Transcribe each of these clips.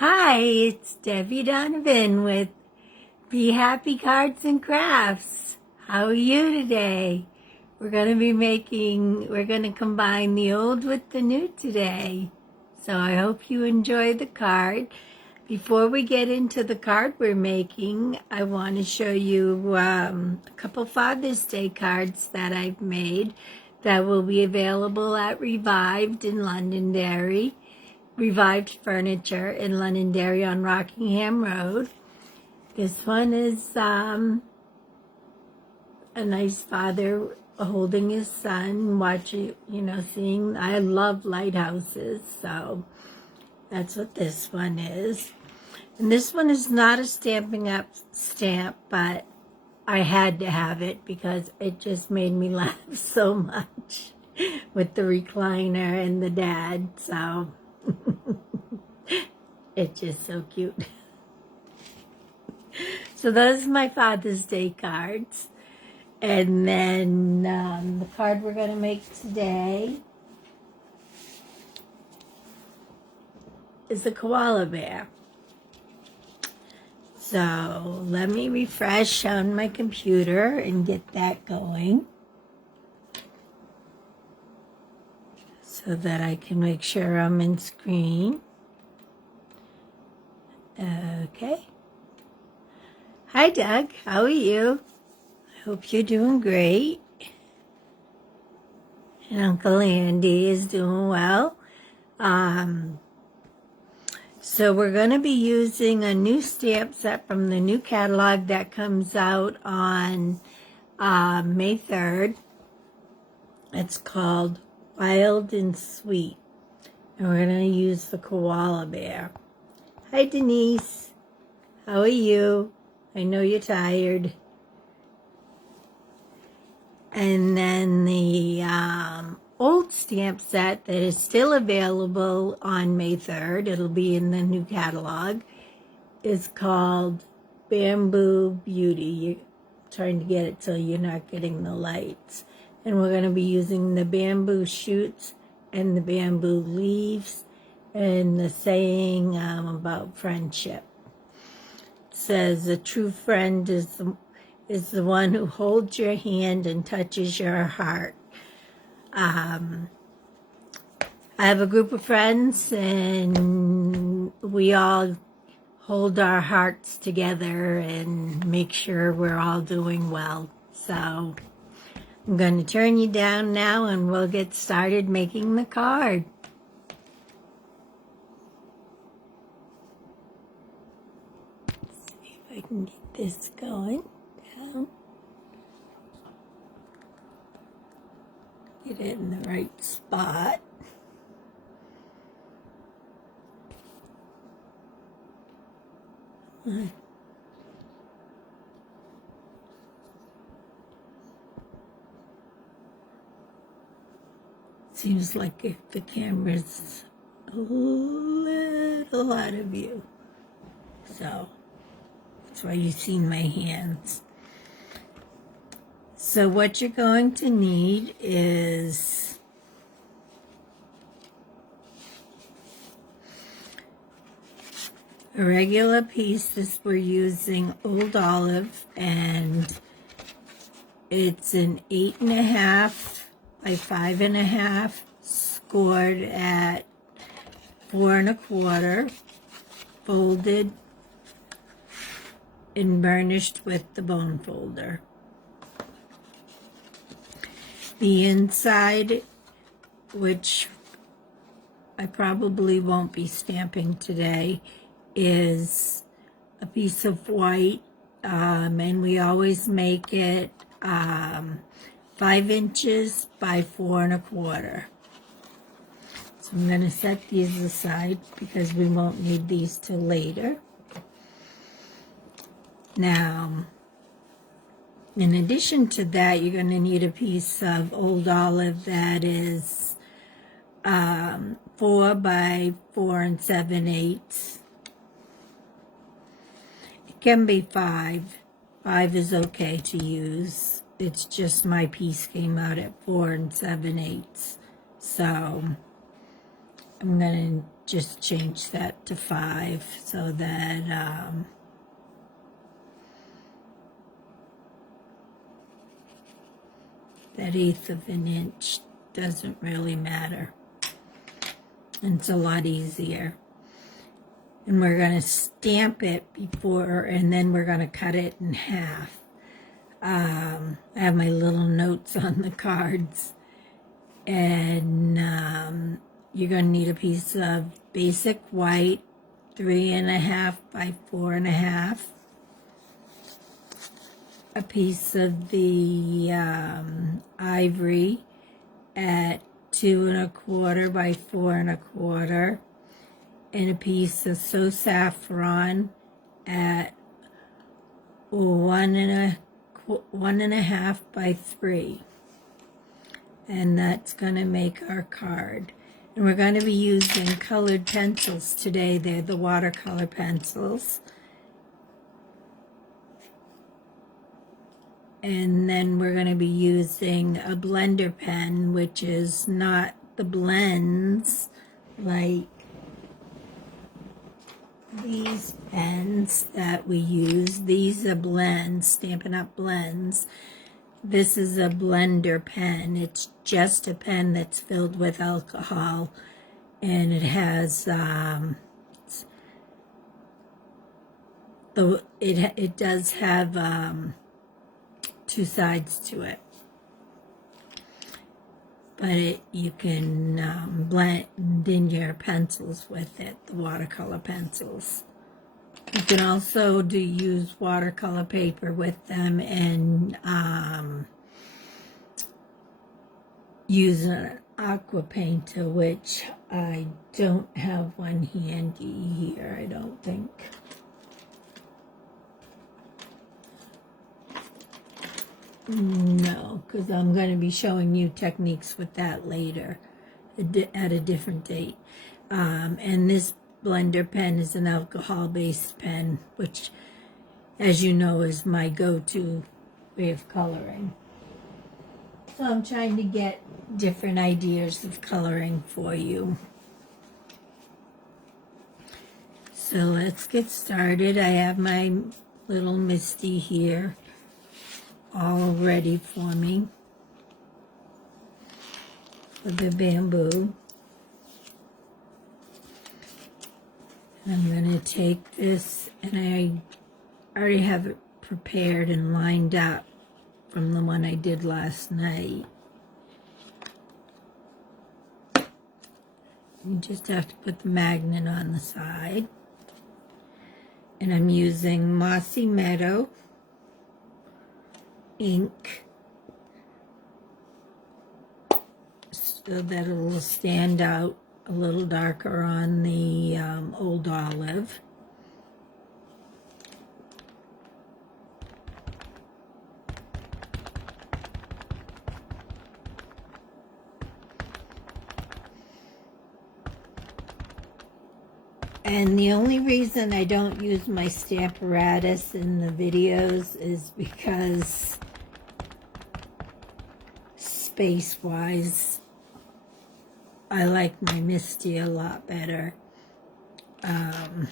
Hi, it's Debbie Donovan with Be Happy Cards and Crafts. How are you today? We're going to combine the old with the new today. So I hope you enjoy the card. Before we get into the card we're making, I want to show you a couple Father's Day cards that I've made that will be available at Revived in Londonderry. Revived Furniture in Londonderry on Rockingham Road. This one is a nice father holding his son, watching, seeing. I love lighthouses, so that's what this one is. And this one is not a Stampin' Up! Stamp, but I had to have it because it just made me laugh so much with the recliner and the dad, so it's just so cute. So those are my Father's Day cards. And then the card we're going to make today is the koala bear. So let me refresh on my computer and get that going so that I can make sure I'm in screen. Okay. Hi, Doug. How are you? I hope you're doing great. And Uncle Andy is doing well. So we're going to be using a new stamp set from the new catalog that comes out on May 3rd. It's called Wild and Sweet. And we're going to use the koala bear. Hi, Denise. How are you? I know you're tired. And then the old stamp set that is still available on May 3rd, it'll be in the new catalog, is called Bamboo Beauty. You're trying to get it so you're not getting the lights. And we're going to be using the bamboo shoots and the bamboo leaves and the saying about friendship. It says, a true friend is the one who holds your hand and touches your heart. I have a group of friends, and we all hold our hearts together and make sure we're all doing well. So I'm going to turn you down now, and we'll get started making the card. Let's see if I can get this going. Get it in the right spot. Seems like if the camera's a little out of view. So that's why you've seen my hands. So what you're going to need is a regular piece. This we're using Old Olive, and it's an 8.5 by 5.5, scored at 4 1/4, folded and burnished with the bone folder. The inside, which I probably won't be stamping today, is a piece of white, and we always make it 5 inches by 4 1/4. So I'm going to set these aside because we won't need these till later. Now, in addition to that, you're going to need a piece of Old Olive that is 4 by 4 7/8. It can be 5. 5 is okay to use. It's just my piece came out at 4 7/8. So I'm going to just change that to 5 so that that 1/8 of an inch doesn't really matter. And it's a lot easier. And we're going to stamp it before, and then we're going to cut it in half. I have my little notes on the cards. And you're going to need a piece of basic white, 3.5 by 4.5. A piece of the ivory at 2.25 by 4.25. And a piece of So Saffron at 1.5 by 3. And that's going to make our card. And we're going to be using colored pencils today. They're the watercolor pencils. And then we're going to be using a blender pen, which is not the blends like these pens that we use. These are blends, Stampin' Up! Blends. This is a blender pen. It's just a pen that's filled with alcohol, and it has it does have 2 sides to it, but you can blend in your pencils with it, the watercolor pencils. You can also use watercolor paper with them and use an aqua painter, which I don't have one handy here, I don't think. No, because I'm going to be showing you techniques with that later at a different date. And this blender pen is an alcohol-based pen, which, as you know, is my go-to way of coloring. So I'm trying to get different ideas of coloring for you. So let's get started. I have my little Misty here all ready for me for the bamboo. I'm going to take this, and I already have it prepared and lined up from the one I did last night. You just have to put the magnet on the side. And I'm using Mossy Meadow ink so that it'll stand out a little darker on the Old Olive. And the only reason I don't use my stamp apparatus in the videos is because space-wise, I like my Misty a lot better. I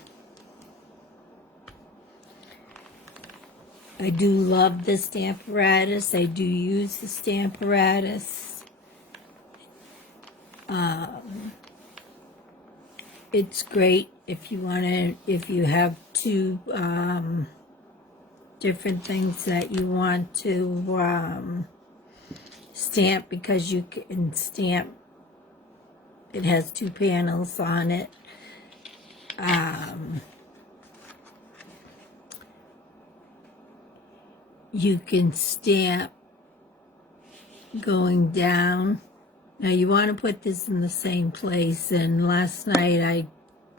do love the stamp apparatus. I do use the stamp apparatus. It's great if you want to, if you have 2 different things that you want to stamp, because you can stamp. It has 2 panels on it. You can stamp going down. Now you want to put this in the same place, and last night I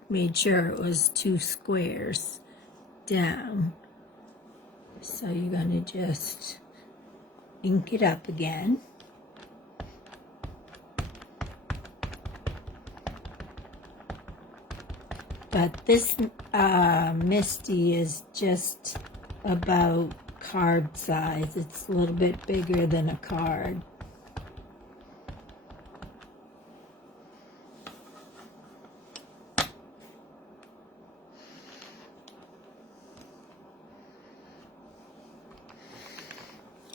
made sure it was 2 squares down. So you're going to just ink it up again. But this Misty is just about card size. It's a little bit bigger than a card.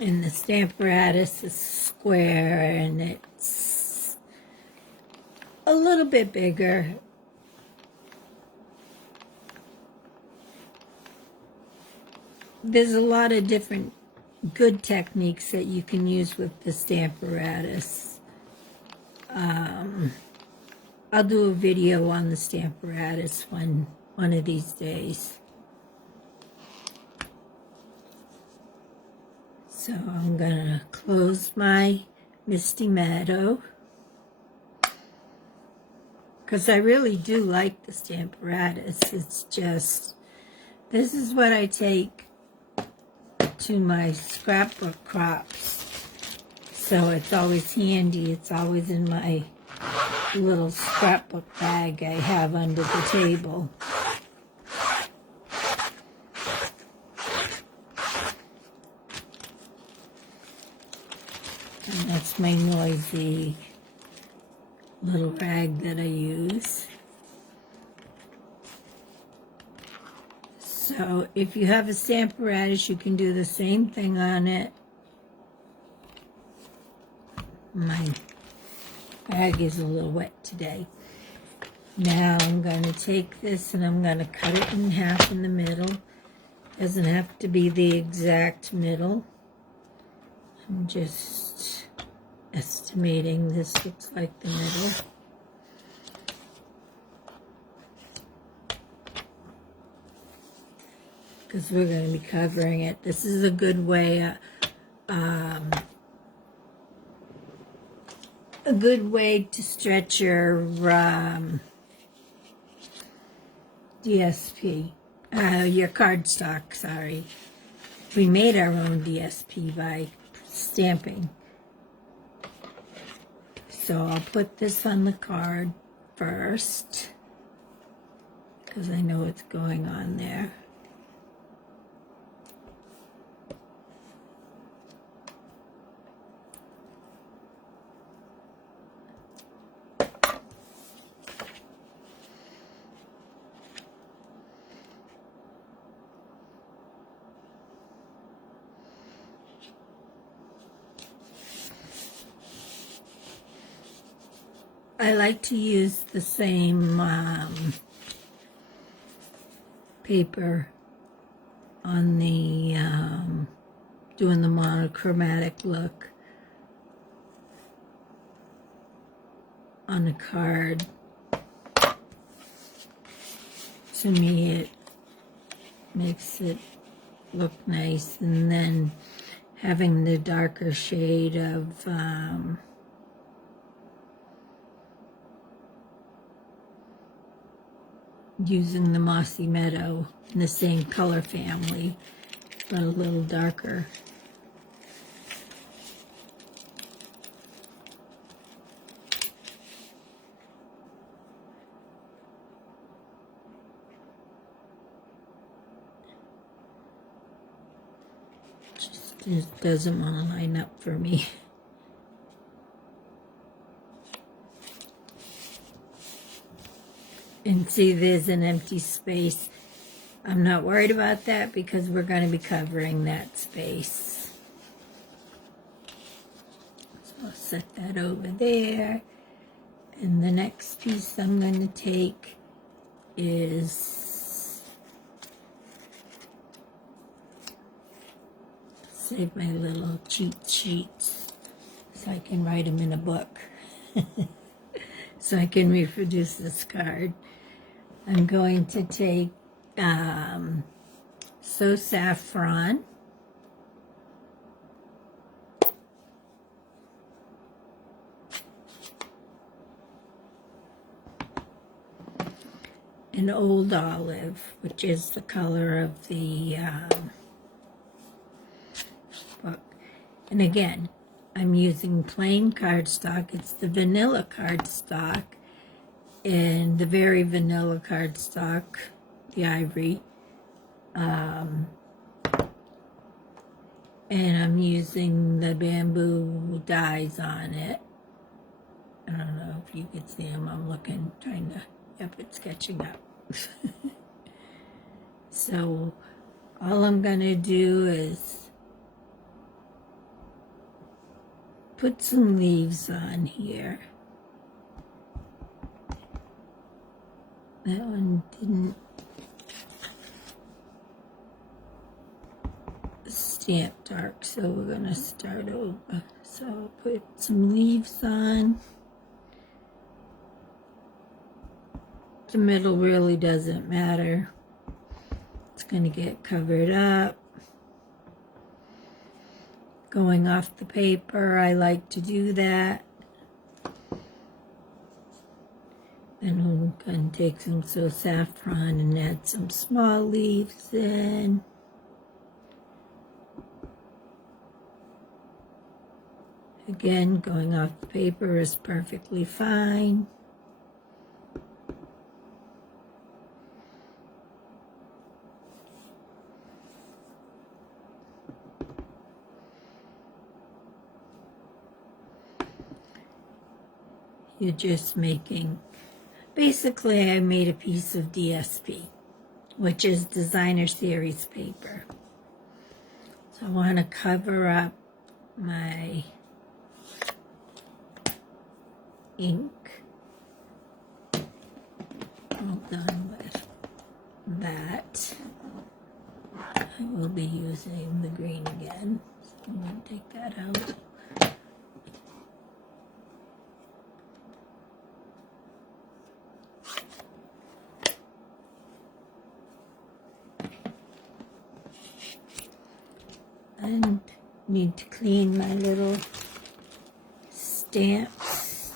And the Stamparatus is square, and it's a little bit bigger. There's a lot of different good techniques that you can use with the Stamparatus. I'll do a video on the Stamparatus one of these days. So I'm gonna close my Misty Meadow, because I really do like the Stamparatus. It's just, this is what I take to my scrapbook crops. So it's always handy. It's always in my little scrapbook bag I have under the table. And that's my noisy little rag that I use. So if you have a Stamparatus, you can do the same thing on it. My bag is a little wet today. Now I'm going to take this and I'm going to cut it in half in the middle. Doesn't have to be the exact middle. I'm just estimating this looks like the middle. Because we're going to be covering it. This is a good way, to stretch your DSP, your cardstock, sorry. We made our own DSP by stamping. So I'll put this on the card first, because I know what's going on there. I like to use the same paper on the, doing the monochromatic look on a card. To me, it makes it look nice. And then having the darker shade of using the Mossy Meadow in the same color family, but a little darker. Just doesn't want to line up for me. And see, there's an empty space. I'm not worried about that because we're going to be covering that space. So I'll set that over there. And the next piece I'm going to take is, save my little cheat sheets so I can write them in a book. So I can reproduce this card. I'm going to take So Saffron, and Old Olive, which is the color of the book. And again, I'm using plain cardstock. It's the vanilla cardstock, and the very vanilla cardstock, the ivory. And I'm using the bamboo dies on it. I don't know if you can see them. I'm looking, trying to, yep, it's catching up. So all I'm going to do is put some leaves on here. That one didn't stamp dark, so we're going to start over. So I'll put some leaves on. The middle really doesn't matter. It's going to get covered up. Going off the paper, I like to do that. And I'm going to take some saffron and add some small leaves in. Again, going off the paper is perfectly fine. You're just making, basically I made a piece of DSP, which is designer series paper. So I want to cover up my ink. All done with that. I will be using the green again, so I'm going to take that out. And need to clean my little stamps.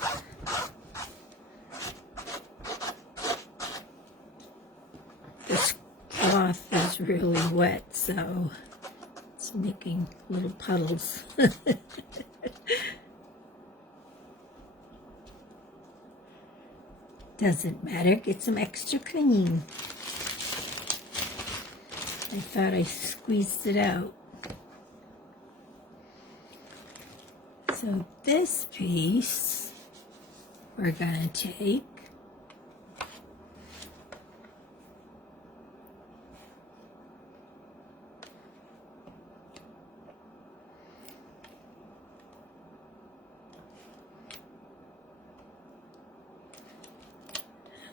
This cloth is really wet, so it's making little puddles. Doesn't matter, get some extra clean. I thought I squeezed it out. So this piece we're going to take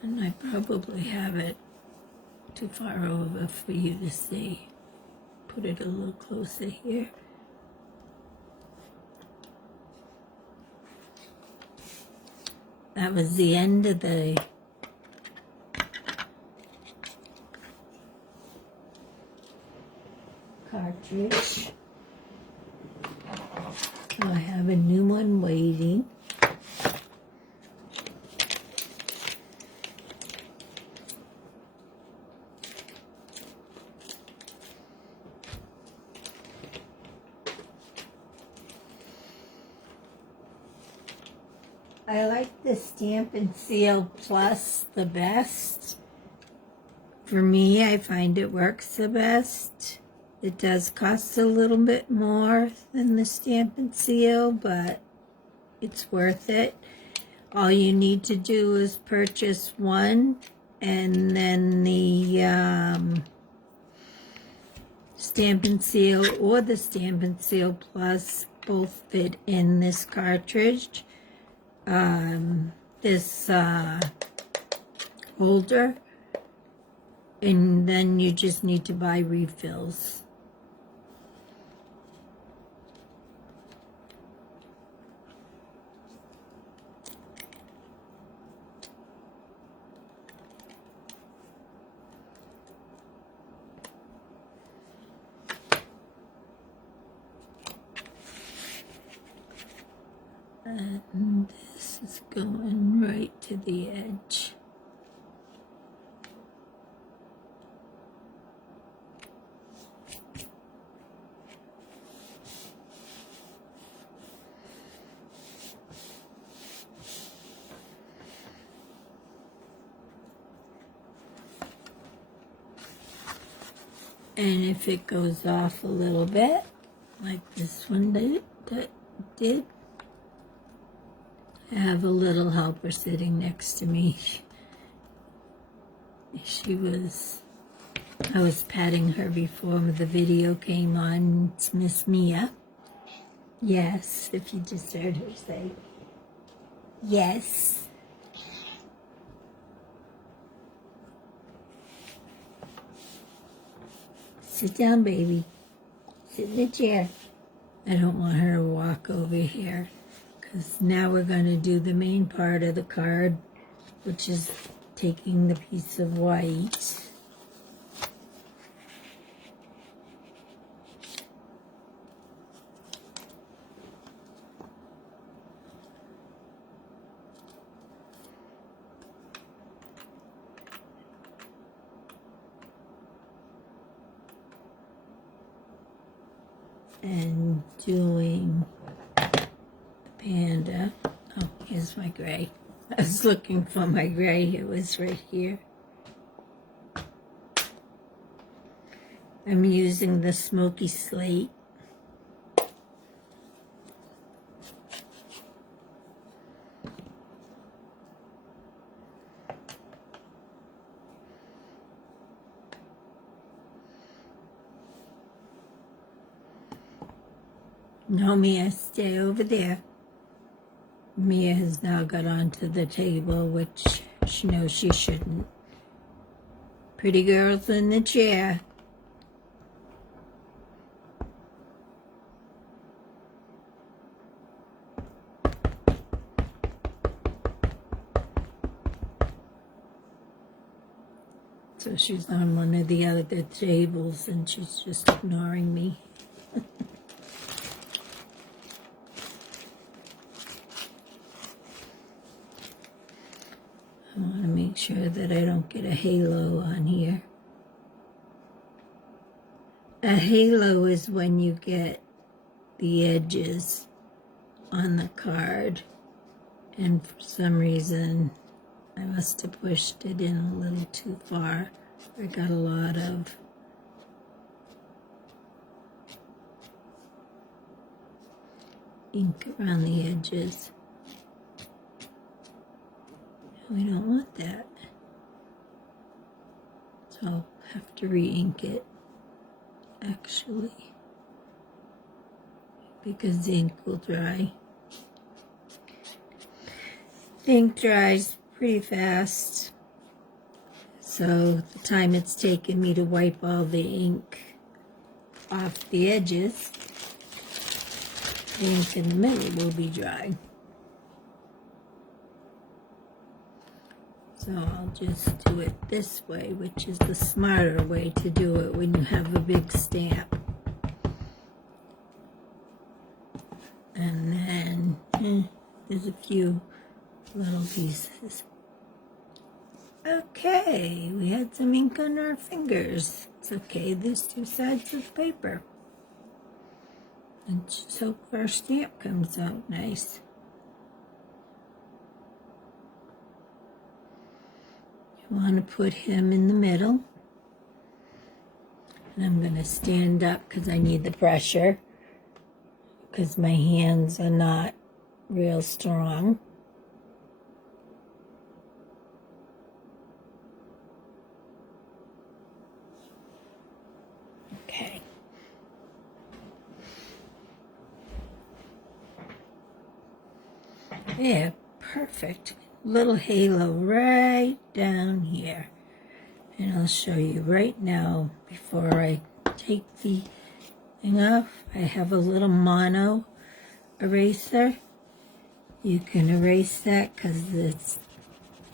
and I probably have it too far over for you to see. Put it a little closer here. That was the end of the cartridge. So I have a new one waiting. I like the Stamp and Seal Plus the best. For me, I find it works the best. It does cost a little bit more than the Stamp and Seal, but it's worth it. All you need to do is purchase one, and then the Stamp and Seal or the Stamp and Seal Plus both fit in this cartridge. This holder, and then you just need to buy refills. And this is going right to the edge. And if it goes off a little bit, like this one did, I have a little helper sitting next to me. I was patting her before the video came on. It's Miss Mia. Yes, if you just heard her say yes. Sit down, baby. Sit in the chair. I don't want her to walk over here because now we're going to do the main part of the card, which is taking the piece of white and doing the panda. Oh, here's my gray. I was looking for my gray. It was right here. I'm using the smoky slate. No, Mia, stay over there. Mia has now got onto the table, which she knows she shouldn't. Pretty girl's in the chair. So she's on one of the other tables and she's just ignoring me. I want to make sure that I don't get a halo on here. A halo is when you get the edges on the card, and for some reason I must have pushed it in a little too far. I got a lot of ink around the edges. We don't want that. So I'll have to re-ink it, actually, because the ink will dry. The ink dries pretty fast, so the time it's taken me to wipe all the ink off the edges, the ink in the middle will be dry. So I'll just do it this way, which is the smarter way to do it when you have a big stamp. And then there's a few little pieces. Okay, we had some ink on our fingers. It's okay, there's two sides of paper. And so our stamp comes out nice. You want to put him in the middle. And I'm going to stand up because I need the pressure, because my hands are not real strong. Okay. Yeah, perfect. Little halo right down here. And I'll show you right now before I take the thing off. I have a little mono eraser. You can erase that because it's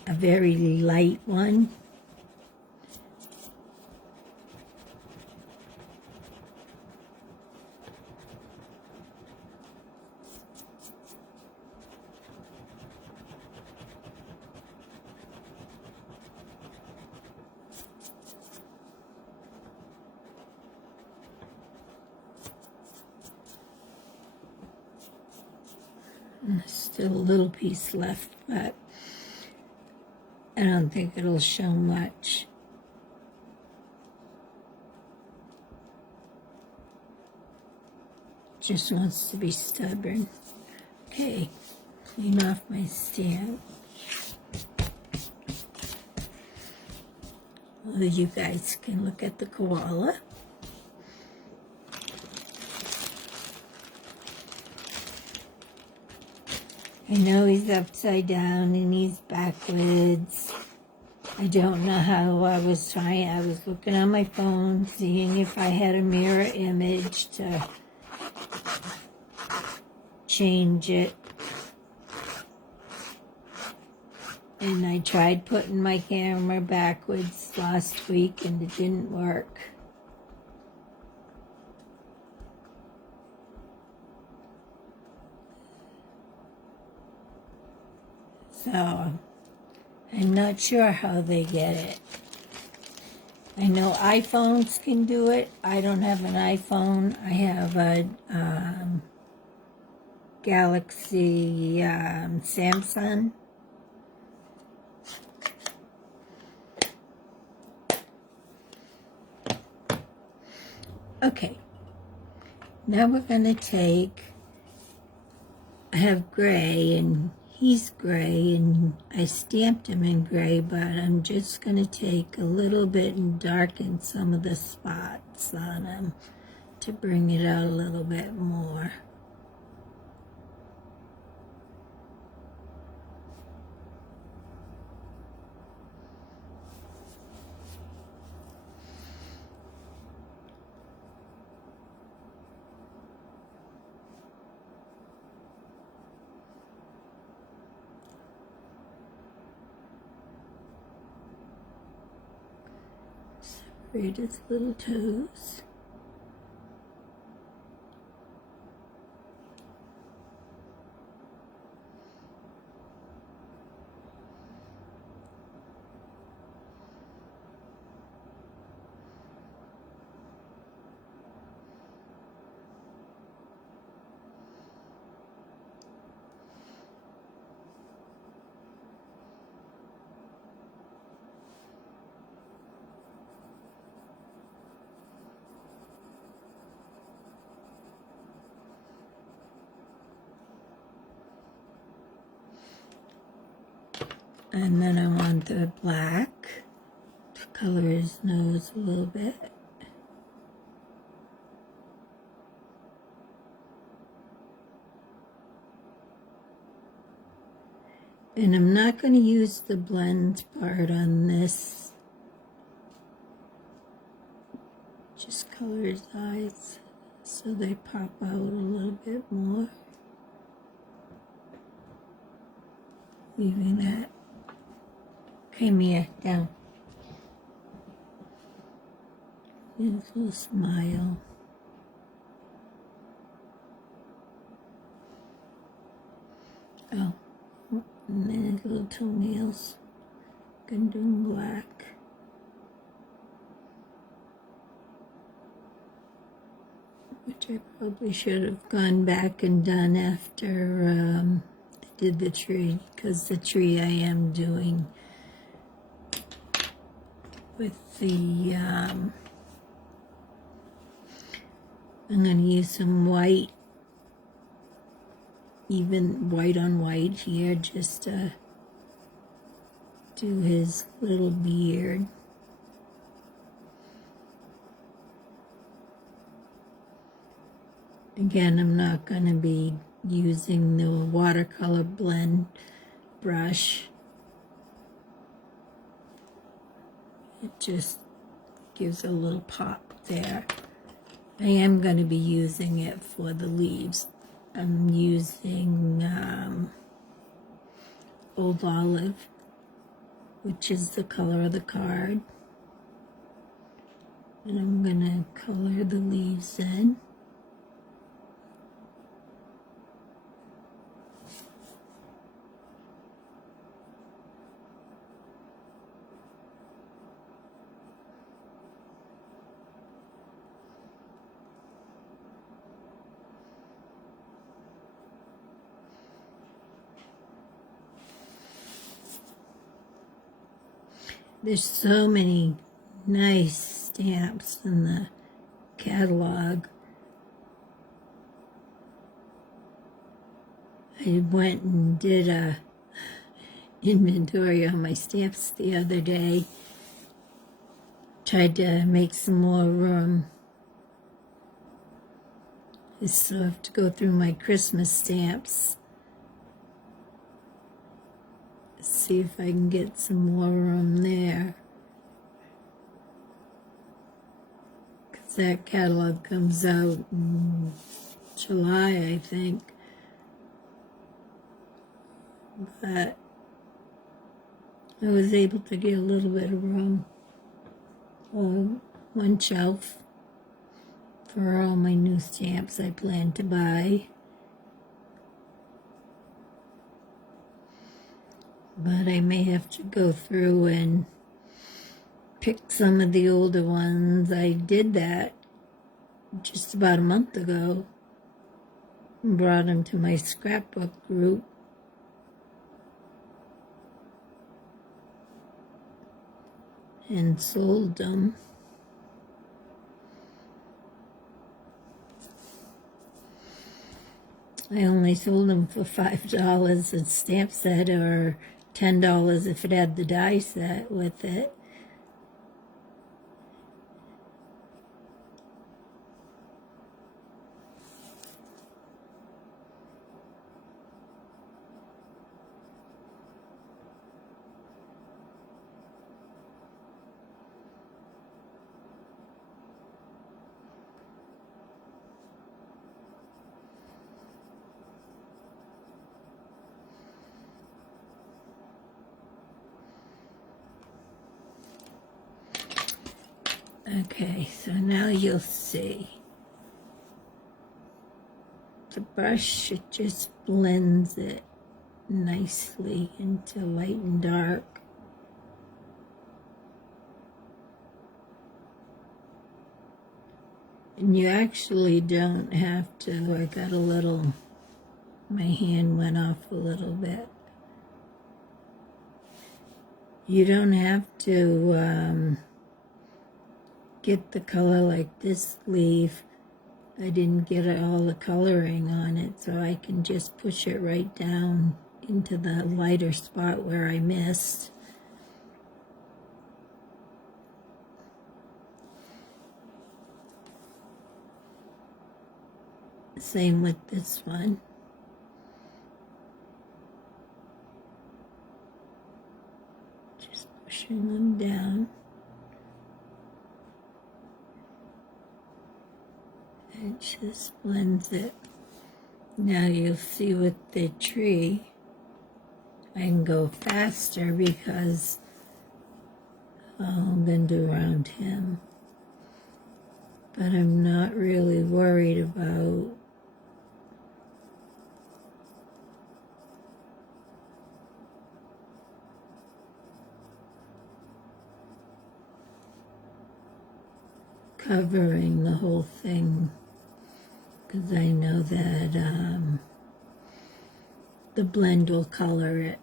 a very light one. And there's still a little piece left, but I don't think it'll show much. Just wants to be stubborn. Okay, clean off my stamp. Well, you guys can look at the koala. I know he's upside down and he's backwards. I don't know how. I was looking on my phone, seeing if I had a mirror image to change it. And I tried putting my camera backwards last week and it didn't work. So, I'm not sure how they get it. I know iPhones can do it. I don't have an iPhone. I have a Galaxy Samsung. Okay, now we're going to take, I have gray and he's gray and I stamped him in gray, but I'm just going to take a little bit and darken some of the spots on him to bring it out a little bit more. Separate his little toes. And then I want the black to color his nose a little bit. And I'm not going to use the blend part on this. Just color his eyes so they pop out a little bit more. Leaving that. Come here, down. His little smile. Oh, and then his little toenails. Gonna do them black. Which I probably should have gone back and done after I did the tree, because the tree I am doing with the, I'm going to use some white, even white on white here, just to do his little beard. Again, I'm not going to be using the watercolor blend brush. It just gives a little pop there. I am going to be using it for the leaves. I'm using Old Olive, which is the color of the card. And I'm going to color the leaves in. There's so many nice stamps in the catalog. I went and did a inventory on my stamps the other day. Tried to make some more room. I still have to go through my Christmas stamps. see if I can get some more room there. Because that catalog comes out in July, I think. But I was able to get a little bit of room on one shelf for all my new stamps I plan to buy. But I may have to go through and pick some of the older ones. I did that just about a month ago. Brought them to my scrapbook group. And sold them. I only sold them for $5 a stamp set, or $10 if it had the die set with it. Okay, so now you'll see. The brush, it just blends it nicely into light and dark. And you actually don't have to, I got a little, my hand went off a little bit. You don't have to get the color like this leaf. I didn't get all the coloring on it, so I can just push it right down into the lighter spot where I missed. Same with this one. Just pushing them down. It just blends it. Now you'll see with the tree, I can go faster because I'll bend around him. But I'm not really worried about covering the whole thing, because I know that the blend will cover it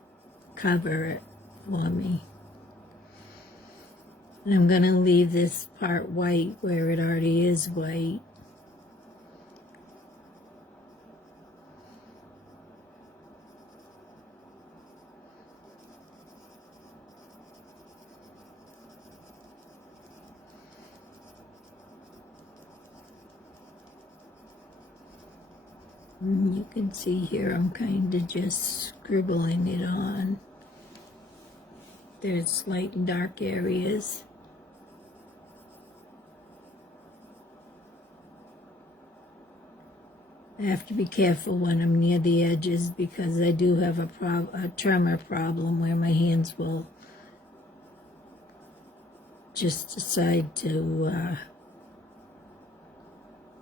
for me. And I'm going to leave this part white where it already is white. And you can see here I'm kind of just scribbling it on. There's light and dark areas. I have to be careful when I'm near the edges because I do have a tremor problem where my hands will just decide to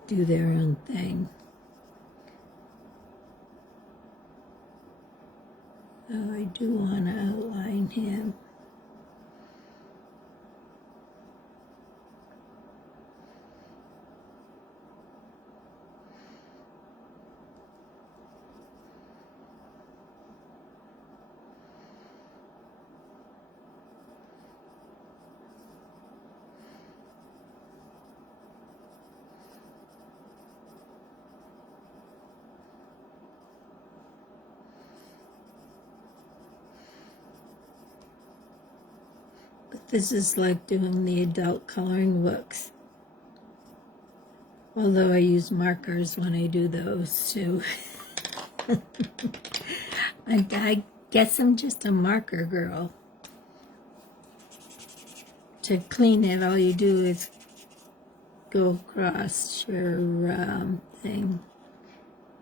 do their own thing. So I do want to outline him. This is like doing the adult coloring books. Although I use markers when I do those too. I Guess I'm just a marker girl. To clean it, all you do is go across your thing.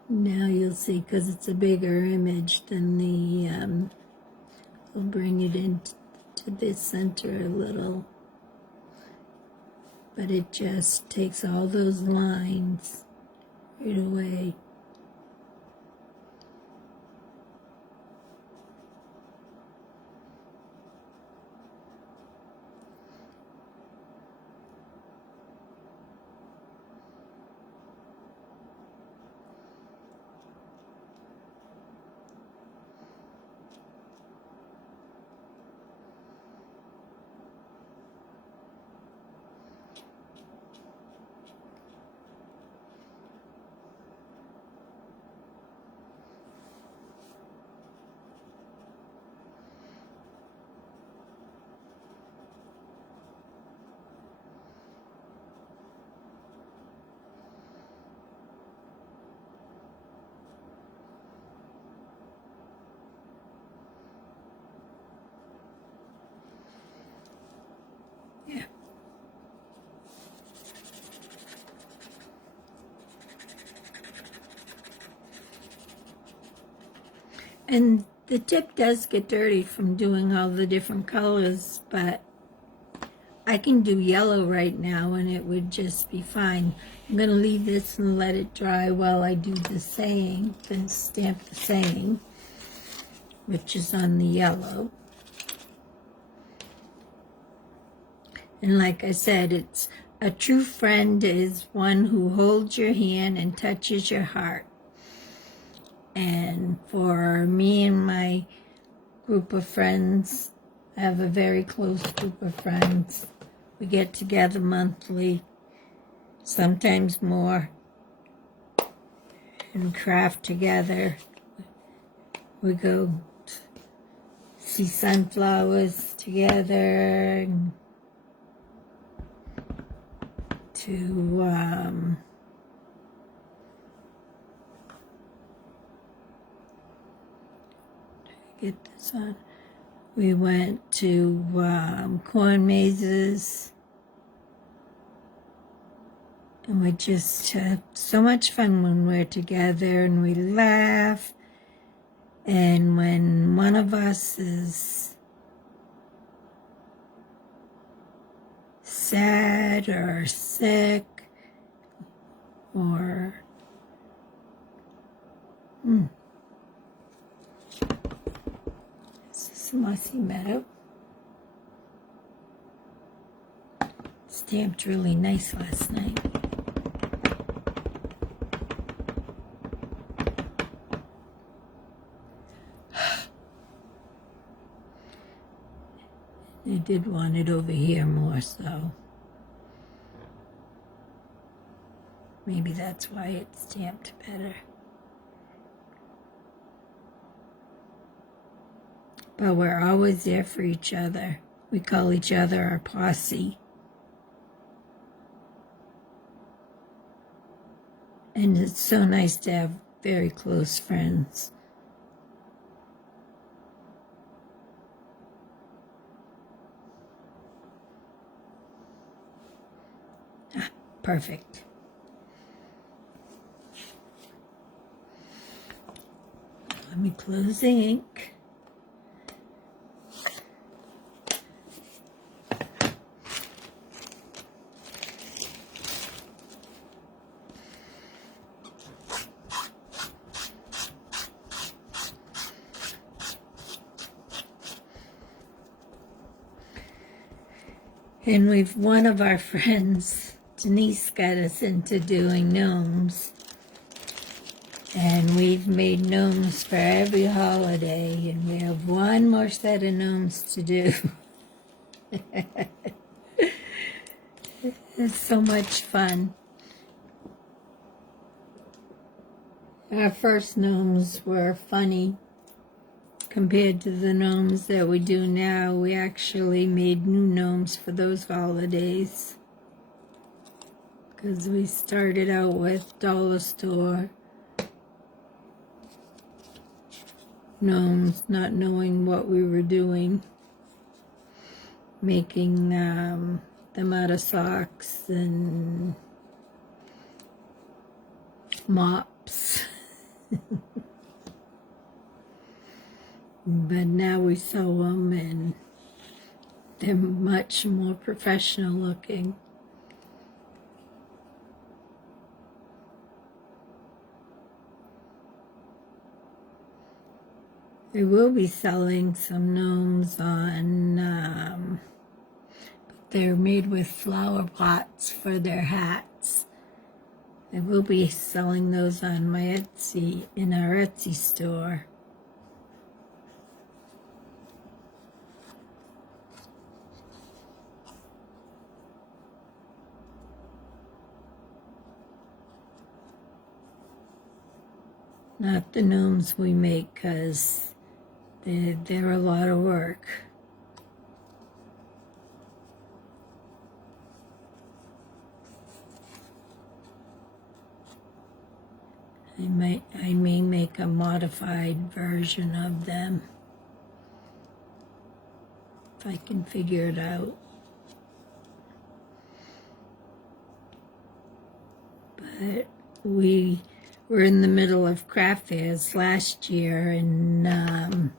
Now you'll see, because it's a bigger image than the, I'll bring it into the center a little. But it just takes all those lines right away. Yeah. And the tip does get dirty from doing all the different colors, but I can do yellow right now and it would just be fine. I'm going to leave this and let it dry while I do the saying, then stamp the saying, which is on the yellow. And like I said, it's a true friend is one who holds your hand and touches your heart. And for me and my group of friends, I have a very close group of friends. We get together monthly, sometimes more, and craft together. We go see sunflowers together, and to get this on. We went to corn mazes, and we just have so much fun when we're together, and we laugh. And when one of us is sad or sick or this is Mossy Meadow. Stamped really nice last night. I did want it over here more, so maybe that's why it's stamped better. But we're always there for each other. We call each other our posse. And it's so nice to have very close friends. Ah, perfect. Let me close the ink. And one of our friends, Denise, got us into doing gnomes. And we've made gnomes for every holiday, and we have one more set of gnomes to do. It's so much fun. Our first gnomes were funny. Compared to the gnomes that we do now, we actually made new gnomes for those holidays. Because we started out with dollar store. gnomes, not knowing what we were doing, making them out of socks and mops. But now we sew them and they're much more professional looking. We will be selling some gnomes on, they're made with flower pots for their hats. I will be selling those on my Etsy, in our Etsy store. Not the gnomes we make, because they're a lot of work. I may make a modified version of them if I can figure it out. But we were in the middle of craft fairs last year, and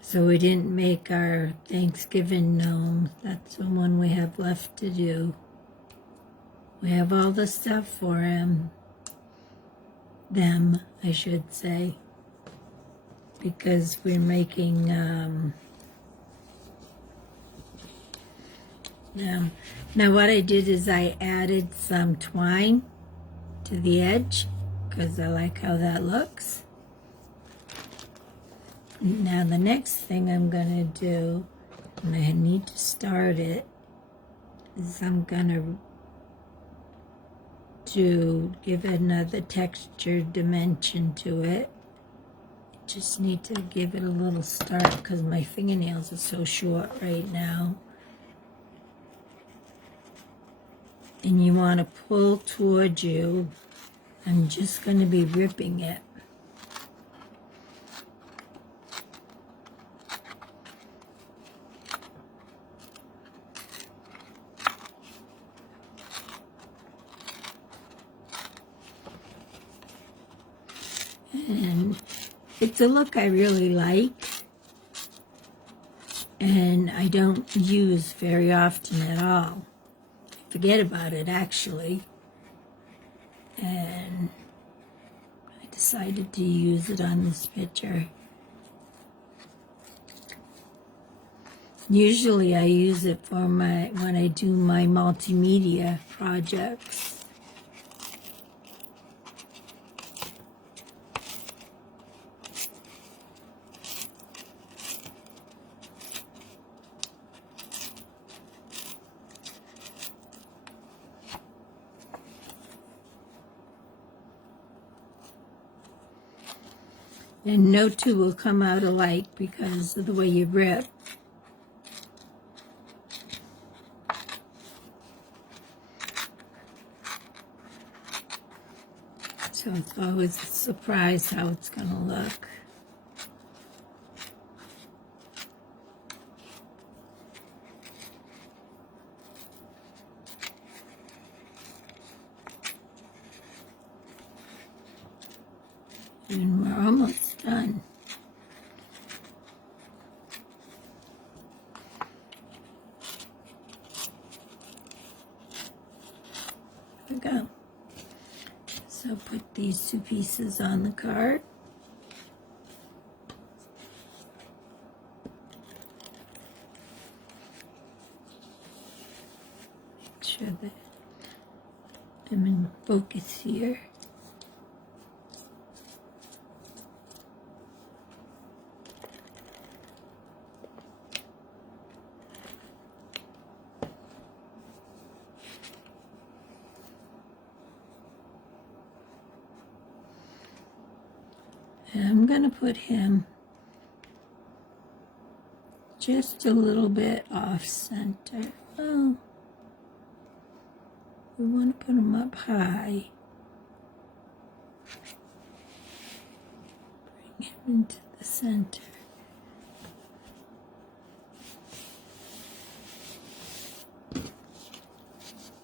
so we didn't make our Thanksgiving gnome. That's the one we have left to do. We have all the stuff for them, I should say, because we're making them. Now what I did is I added some twine to the edge because I like how that looks. Now the next thing I'm going to do, and I need to start it, is I'm going to give another textured dimension to it. Just need to give it a little start because my fingernails are so short right now. And you want to pull towards you. I'm just going to be ripping it. And it's a look I really like, and I don't use very often at all. I forget about it actually, and I decided to use it on this picture. Usually I use it for when I do my multimedia projects. And no two will come out alike because of the way you rip. So it's always a surprise how it's going to look. And we're almost done. There we go. So put these two pieces on the card. Make sure that I'm in focus here. And I'm going to put him just a little bit off center. Oh, we want to put him up high. it into the center.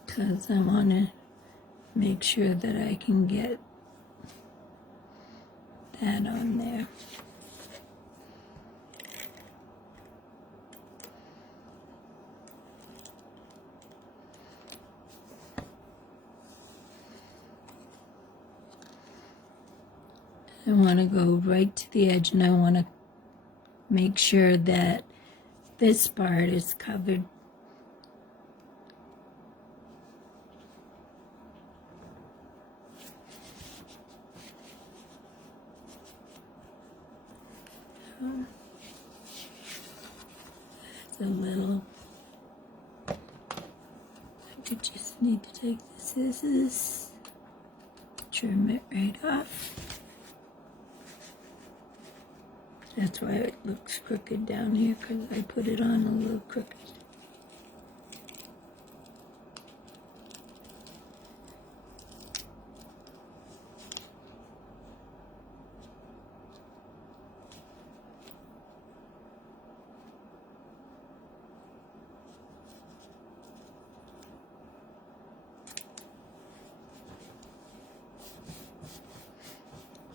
Because I want to make sure that I can get that on there. I want to go right to the edge, and I want to make sure that this part is covered. That's a little. I could just need to take the scissors, trim it right off. That's why it looks crooked down here, because I put it on a little crooked.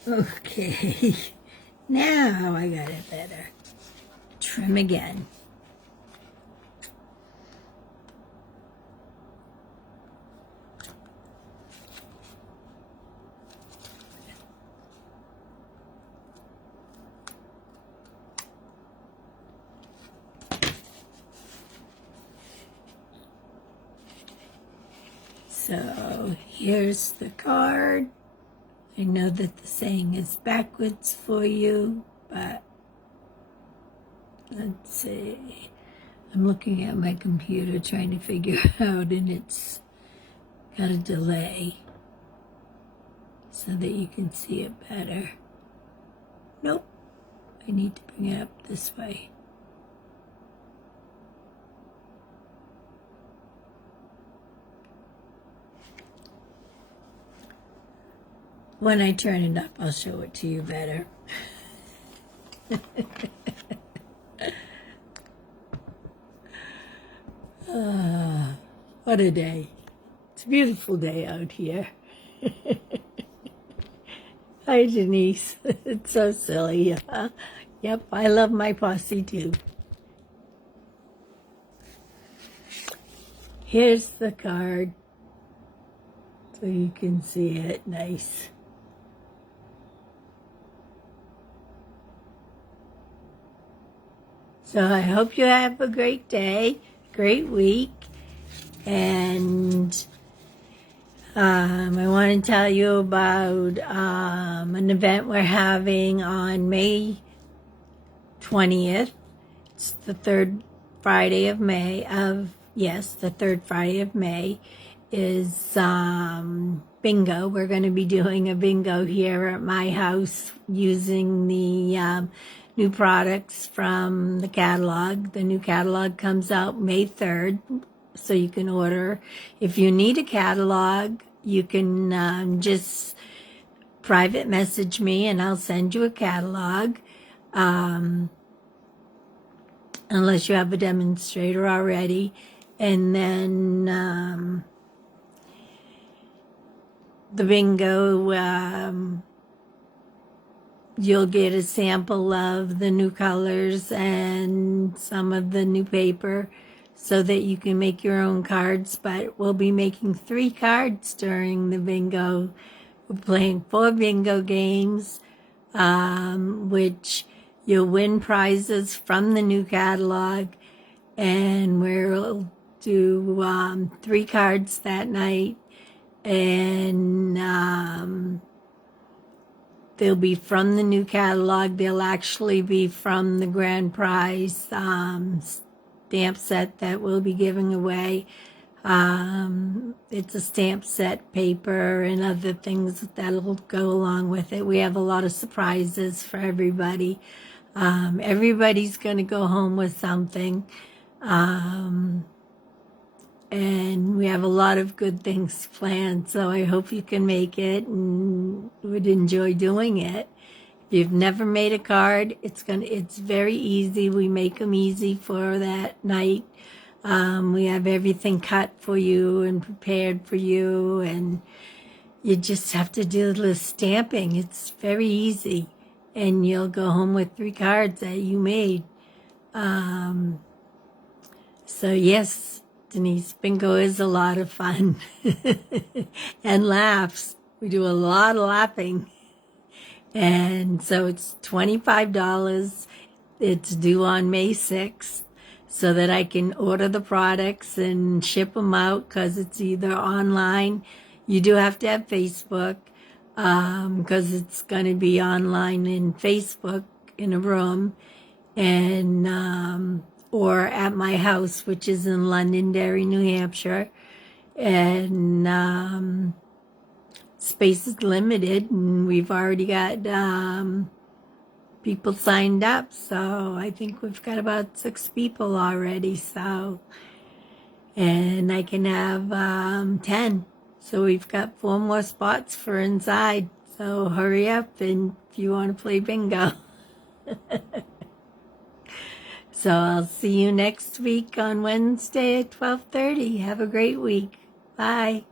Okay, now I got it better. Trim again. So here's the card. I know that the saying is backwards for you, but let's see. I'm looking at my computer trying to figure out, and it's got a delay so that you can see it better. Nope, I need to bring it up this way. When I turn it up, I'll show it to you better. What a day. It's a beautiful day out here. Hi, Denise. It's so silly. Yep, I love my posse too. Here's the card, so you can see it nice. So I hope you have a great day, great week, and I want to tell you about an event we're having on May 20th. It's the third Friday of May. The third Friday of May is bingo. We're going to be doing a bingo here at my house using the new products from the catalog. The new catalog comes out May 3rd, so you can order. If you need a catalog, you can just private message me and I'll send you a catalog, unless you have a demonstrator already. And then the bingo, you'll get a sample of the new colors and some of the new paper so that you can make your own cards. But we'll be making 3 cards during the bingo. We're playing 4 bingo games, which you'll win prizes from the new catalog. And we'll do 3 cards that night. And they'll be from the new catalog. They'll actually be from the grand prize stamp set that we'll be giving away. It's a stamp set, paper, and other things that'll go along with it. We have a lot of surprises for everybody. Everybody's going to go home with something. And we have a lot of good things planned, so I hope you can make it and would enjoy doing it. If you've never made a card, it's very easy. We make them easy for that night. We have everything cut for you and prepared for you, and you just have to do the stamping. It's very easy, and you'll go home with 3 cards that you made. So yes, Denise, bingo is a lot of fun and laughs. We do a lot of laughing. And so it's $25. It's due on May 6th so that I can order the products and ship them out, because it's either online. You do have to have Facebook, because it's going to be online in Facebook in a room, and or at my house, which is in Londonderry, New Hampshire. And space is limited, and we've already got people signed up, so I think we've got about 6 people already. So, and I can have 10. So we've got 4 more spots for inside. So hurry up, and if you want to play bingo. So I'll see you next week on Wednesday at 12:30. Have a great week. Bye.